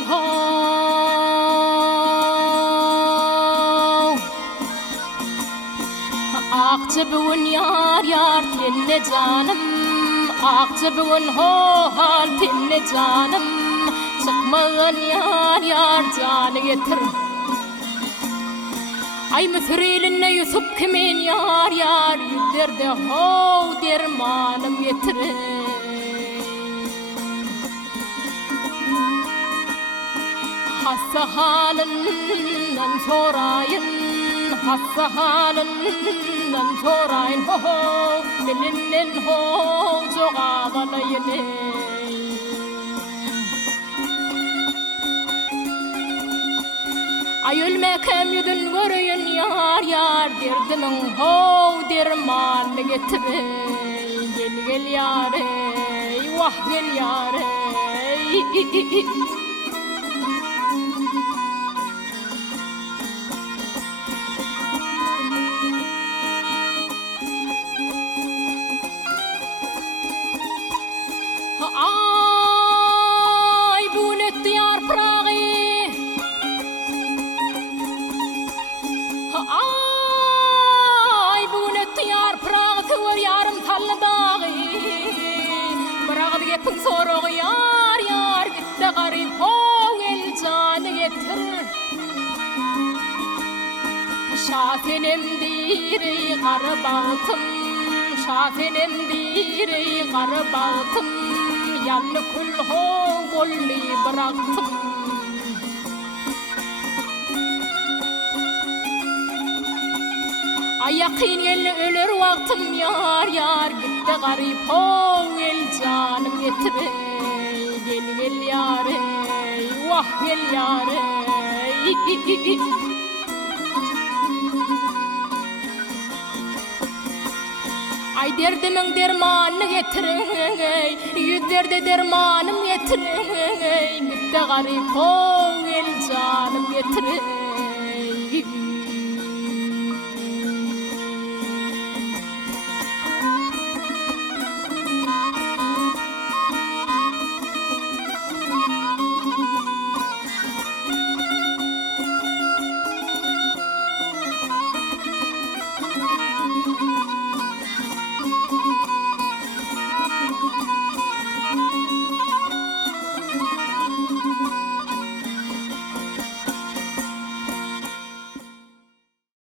aman ho. Akçıbın yar yar tinne canım, akçıbın ho hal tinne canım. Çıkmağın yar yar canı getir. Ay müfrilinne Yusuf kimin yar yar yüzlerde ho dermanım getir. Hassa halından sorayın, hassa halından sorayın ho ho, dilinden ho çok ağlayın. Ay ölmekem yüzün görüyün yar yar derdimin ho dermanını getir. Gel gel yare, vah gel yare. Ay bu ne diyar prağı. Ay bu ne diyar prağı tüver yarım tallı dağı. Prağı gepin soruğu yar yar gitti garip ho el canı getir. Şafenim diri qarı bağıtım, şafenim diri qarı bağıtım. Yanlı kul ho golli bıraktım. Ay yakin yelli ölür vaktim yar yar gitti garip ho el canım getir. Gel gel yare, vah gel yare. Ay derdimin dermanını getirin, yüzlerde dermanım getirin. Gitti garip o el canım getirin.